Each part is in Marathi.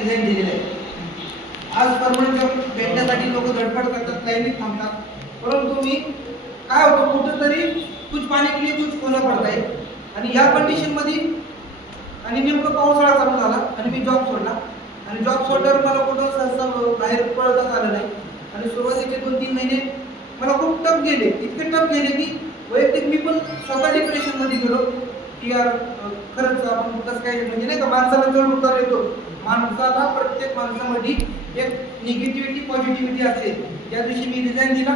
डिझाईन दिलेलं आहे. आज परमनंट जॉब भेटण्यासाठी लोक धडपड करतात, लाईनीत थांबतात, परंतु मी काय होतं कुठंतरी कुछ पाणी के लिए कुछ खोना पडत आहे. आणि या कंडिशनमध्ये आणि नेमकं पावसाळा चालू झाला आणि मी जॉब सोडला. आणि जॉब सोडल्यावर मला कुठं सहसा बाहेर पडताच आलं नाही. आणि सुरुवातीचे 2-3 महिने मला खूप टफ गेले, इतके टफ गेले की वैयक्तिक मी पण स्वतः डिप्रेशनमध्ये गेलो की यार खरंच आपण कसं काय, म्हणजे नाही का माणसाला चढ उतार येतो. माणसाला प्रत्येक माणसामध्ये एक निगेटिव्हिटी पॉझिटिव्हिटी असते. ज्या दिवशी मी रिझाईन दिला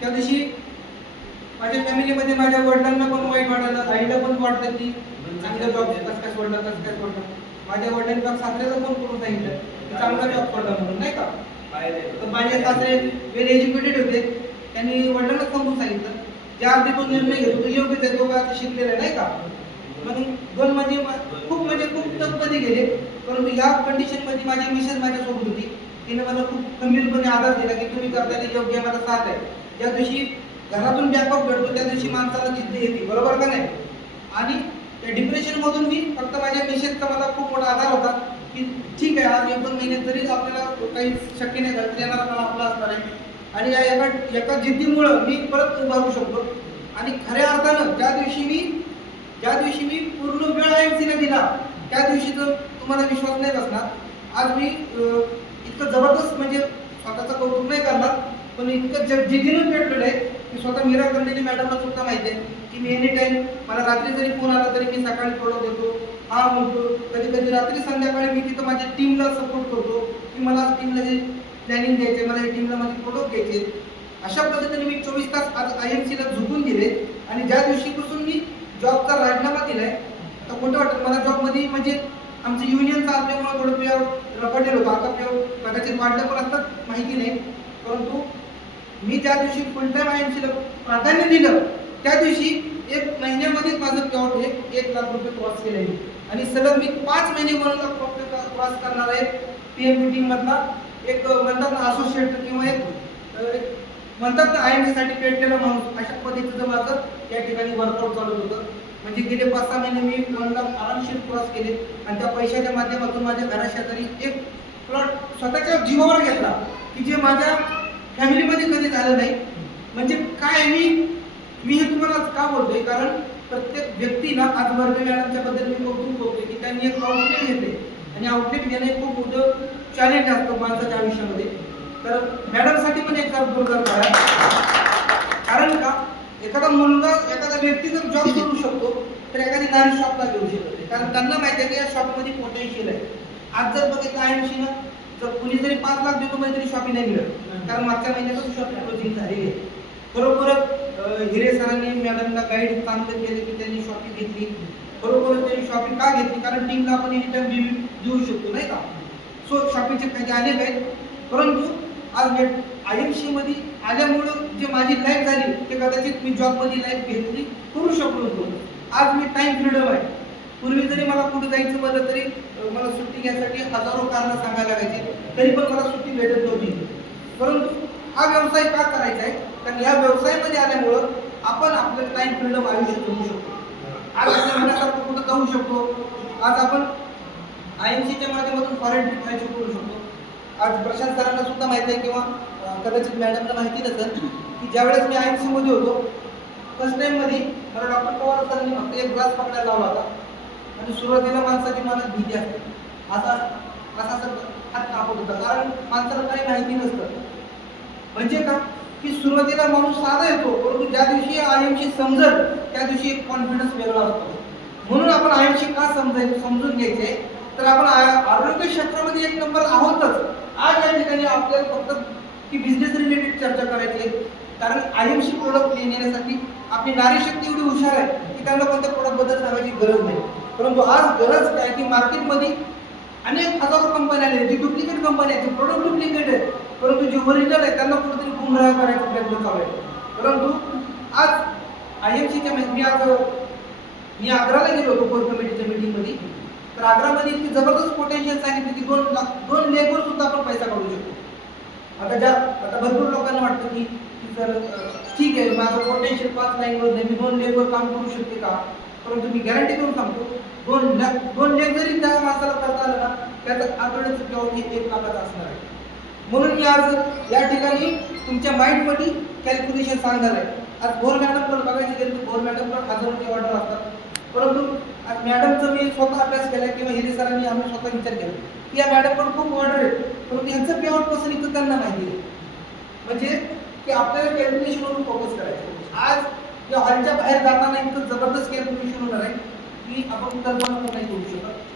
त्या दिवशी माझ्या फॅमिलीमध्ये माझ्या वडिलांना पण वाईट वाटायला, आईला पण वाटलं की चांगला जॉब कसं काय सोडला, कसं काय सोडला. माझ्या वडिलांनी मग सासऱ्याला पण करून सांगितलं की चांगला जॉब सोडला म्हणून, नाही का. तर माझे सासरे वेल एज्युकेटेड होते, त्यांनी वडिलांना समजून सांगितलं ज्या अगदी तो निर्णय घेतो तो योग्यच आहे, तो काय शिकलेला आहे, नाही का. म्हणून दोन म्हणजे खूप टफमध्ये गेले. परंतु या कंडिशनमध्ये माझी मिसेस माझ्यासोबत होती. तिने मला खूप खंबीरपणे आधार दिला की तुम्ही करता ते योग्य, मला साथ आहे. ज्या दिवशी घरातून बॅकअप भेटतो त्या दिवशी माणसाला जिद्द येते, बरोबर का नाही. आणि त्या डिप्रेशनमधून मी फक्त माझ्या मिसेसचा मला खूप मोठा आधार होता की ठीक आहे, आज 1-2 महिने जरी आपल्याला काही शक्य नाही झालं तरी येणारा काळ आपला असणार आहे. आणि या एका जिद्दीमुळं मी परत उभारू शकतो. आणि खऱ्या अर्थानं ज्या दिवशी मी पूर्ण वेळ IMC दिला त्या दिवशी तर तुम्हाला विश्वास नाही बसणार. आज मी इतकं जबरदस्त, म्हणजे स्वतःचं कौतुक नाही करणार, पण इतकं जिद्दीनं भेटलेलं आहे की स्वतः मीरा कंदेली मॅडमला सुद्धा माहिती आहे की मी एनी टाईम, मला रात्री जरी फोन आला तरी मी सकाळी प्रोडक्ट देतो, हा म्हणतो. कधी कधी रात्री संध्याकाळी मी तिथं माझ्या टीमला सपोर्ट करतो की मला टीमला जे प्लॅनिंग द्यायचे, मला या टीमला माझे प्रोडक्ट घ्यायचे. अशा पद्धतीने मी 24 तास आज IMCला झुकून दिले. आणि ज्या दिवशीपासून मी जॉबचा राजीनामा दिलाय, तर खोटं वाटतं मला जॉबमध्ये, म्हणजे आमचं युनियनचं असल्यामुळे थोडं पेअर रखडलेलं होतं. आता पेअर कदाचित वाढलं पण असतात, माहिती नाही. परंतु मी ज्या दिवशी फुल टाईम IMCला प्राधान्य दिलं त्या दिवशी 1 महिन्यामध्येच माझं पेआउट 1 लाख रुपये क्रॉस केले आहे. आणि सलग मी 5 महिने 1 लाख रुपये क्रॉस करणारा एक PMP टीममधला एक म्हणतात ना असोसिएट किंवा एक म्हणतात ना IMC साठी पेटलेला माणूस, अशा पद्धतीचं माझं या ठिकाणी वर्कआउट चालू होतं. म्हणजे गेले 5-6 महिने मी 1 लाख आरामशीर क्रॉस केले. आणि त्या पैशाच्या माध्यमातून माझ्या घराशेजारी एक प्लॉट स्वतःच्या जीवावर घेतला की जे माझ्या फॅमिलीमध्ये कधी झालं नाही. म्हणजे काय, मी हे तुम्हाला का बोलतोय, कारण प्रत्येक व्यक्तीला आज वर्गे मॅडमच्या बद्दल मी कौतुक करतोय की त्यांनी एक आउटलेट घेतले. आणि आउटलेट घेणे खूप मोठं चॅलेंज असतं माणसाच्या आयुष्यामध्ये. तर मॅडमसाठी पण एक जोरदार करा. कारण का, एखादा मुलगा, एखादा व्यक्ती जर जॉब करू शकतो तर एखादी नारी शॉपला घेऊ शकते, कारण त्यांना माहिती आहे की या शॉपमध्ये पोटेन्शियल आहे. आज जर बघितलं IMCनं, जर कुणी जरी 5 लाख देतो तरी शॉपी नाही मिळत, कारण मागच्या महिन्यातच शॉपी क्लोजिंग झालेली आहे. बरोबर हिरे सरांनी मॅडमला गाईड चांगलं केलं की त्यांनी शॉपी घेतली. बरोबर त्यांनी शॉपी का घेतली, कारण टीमला आपण एनी टाइम देऊ शकतो, नाही का. सो शॉपीचे फायदे अनेक आहेत. परंतु आज IMC मध्ये आल्यामुळं जे माझी लाईफ झाली ते कदाचित मी जॉबमध्ये लाईफ घेतली करू शकलो होतो. आज मी टाईम फ्रीडम आहे. पूर्वी जरी मला कुठे जायचं म्हणलं तरी मला सुट्टी घ्यायसाठी हजारो कारणं सांगायला लागायची, तरी पण मला सुट्टी भेटत नव्हती. परंतु हा व्यवसाय का करायचा आहे, कारण या व्यवसायामध्ये आल्यामुळं आपण आपलं टाईम फ्रीडम आयुष्य जगू शकतो. आज आपल्या मनासारखं कुठं जाऊ शकतो. आज आपण IMCच्या माध्यमातून फॉरेन ट्रिप व्हायची करू शकतो. आज प्रशांत सरांना सुद्धा माहिती आहे किंवा कदाचित मॅडमला माहिती नसेल की ज्यावेळेस मी IMC मध्ये होतो फर्स्ट टाईममध्ये मला डॉक्टर पवार सरांनी फक्त एक ग्लास पकडायला लावला होता. आणि सुरुवातीला माणसाची मनात भीती असते, असा हात कापत होता, कारण माणसाला काही माहिती नसतं. म्हणजे का की सुरुवातीला माणूस साधा येतो, परंतु ज्या दिवशी IMC समजल त्या दिवशी एक कॉन्फिडन्स वेगळा असतो. म्हणून आपण IMC का समजून घ्यायचे, तर आपण आरोग्य क्षेत्रामध्ये 1 नंबर आहोतच. आज या ठिकाणी आपल्याला फक्त की बिझनेस रिलेटेड चर्चा करायची आहे, कारण IMC प्रोडक्ट येण्यासाठी आपली नारी शक्ती एवढी हुशार आहे की त्यांना कोणत्या प्रोडक्टबद्दल सांगायची गरज नाही. परंतु आज गरज काय की मार्केटमध्ये अनेक हजारो कंपन्या आहेत, जी डुप्लिकेट कंपनी आहेत, जे प्रोडक्ट डुप्लिकेट आहेत, परंतु जे ओरिजिनल आहे त्यांना कुठेतरी गुमराह करायचा प्रयत्न चालू आहे. परंतु आज IMCच्या मी आग्राला गेलो होतो कोर कमिटीच्या मीटिंगमध्ये. तर आग्रामध्ये इतकी जबरदस्त पोटेन्शियल सांगितलं की 2 लेखवर सुद्धा आपण पैसा काढू शकतो. आता भरपूर लोकांना वाटतं की जर ठीक आहे माझं पोटेन्शियल 5 लाईनवर नाही, मी 2 लेखवर काम करू शकते का. परंतु मी गॅरंटी देऊन सांगतो 2 लेख जरी त्या माणसाला करता आलं ना त्याचं आठवड्याचं पेआउट हे 1 लाखाचं असणार आहे. म्हणून मी आज या ठिकाणी तुमच्या माइंडमध्ये कॅल्क्युलेशन सांगणार आहे. आज भोर मॅडमकडे बघायची गेली तर भोर मॅडमकडे हजारोची ऑर्डर असतात, परंतु आज मॅडमचं मी स्वतः अभ्यास केला किंवा हिरे सरांनी आम्ही स्वतः विचार केला की या मॅडमकडे खूप ऑर्डर आहेत, परंतु यांचं पेआउट कसं निघतं त्यांना माहिती आहे. म्हणजे की आपल्याला कॅल्क्युलेशनवरून फोकस करायचं. आज या हॉलच्या बाहेर जाताना इतकं जबरदस्त कॅल्क्युलेशन होणार आहे की आपण कल्पना पण नाही करू शकत.